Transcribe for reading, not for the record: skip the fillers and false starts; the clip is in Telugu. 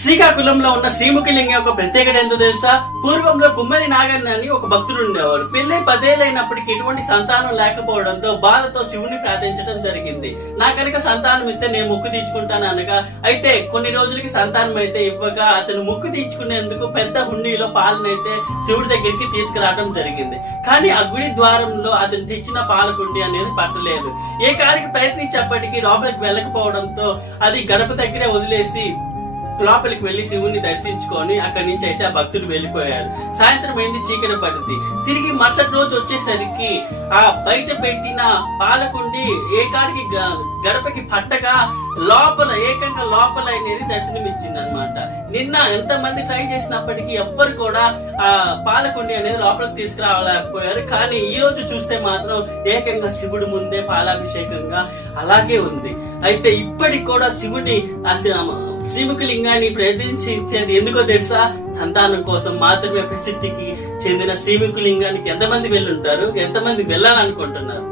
శ్రీకాకుళంలో ఉన్న శ్రీముఖలింగం యొక్క ప్రత్యేకత ఏంటో తెలుసా? పూర్వంలో కుమ్మరి నాగన్న అని ఒక భక్తుడు ఉండేవాడు. పెళ్లి 10 ఏళ్ళైనప్పటికీ ఎటువంటి సంతానం లేకపోవడంతో బాధతో శివుని ప్రార్థించడం జరిగింది. నా కనుక సంతానం ఇస్తే నేను ముక్కు తీర్చుకుంటాను అనగా, అయితే కొన్ని రోజులకి సంతానం అయితే ఇవ్వగా అతను ముక్కు తీర్చుకునేందుకు పెద్ద హుండీలో పాలనైతే శివుడి దగ్గరికి తీసుకురావడం జరిగింది. కానీ ఆ గుడి ద్వారంలో అతను తెచ్చిన పాలకుండి అనేది పట్టలేదు. ఏ కాలికి ప్రయత్నించేప్పటికీ లోపలికి వెళ్ళకపోవడంతో అది గడప దగ్గరే వదిలేసి లోపలికి వెళ్లి శివుని దర్శించుకొని అక్కడి నుంచి అయితే ఆ భక్తుడు వెళ్ళిపోయాడు. సాయంత్రం అయింది, చీకటి పడింది. తిరిగి మరుసటి రోజు వచ్చేసరికి ఆ బయట పెట్టిన పాలకుండి ఏకానికి గడపకి పట్టగా ఏకంగా లోపల అనేది దర్శనమిచ్చింది అనమాట. నిన్న ఎంతమంది ట్రై చేసినప్పటికీ ఎవ్వరు కూడా ఆ పాలకుండి అనేది లోపలికి తీసుకురాలేకపోయారు. కానీ ఈ రోజు చూస్తే మాత్రం ఏకంగా శివుడు ముందే పాలాభిషేకంగా అలాగే ఉంది. అయితే ఇప్పటికి కూడా శివుడి శ్రీముఖలింగాన్ని ప్రదర్శించేది ఎందుకో తెలుసా? సంతానం కోసం మాత్రమే ప్రసిద్ధికి చెందిన శ్రీముఖలింగానికి ఎంతమంది వెళ్ళుంటారు, ఎంతమంది వెళ్ళాలనుకుంటున్నారు?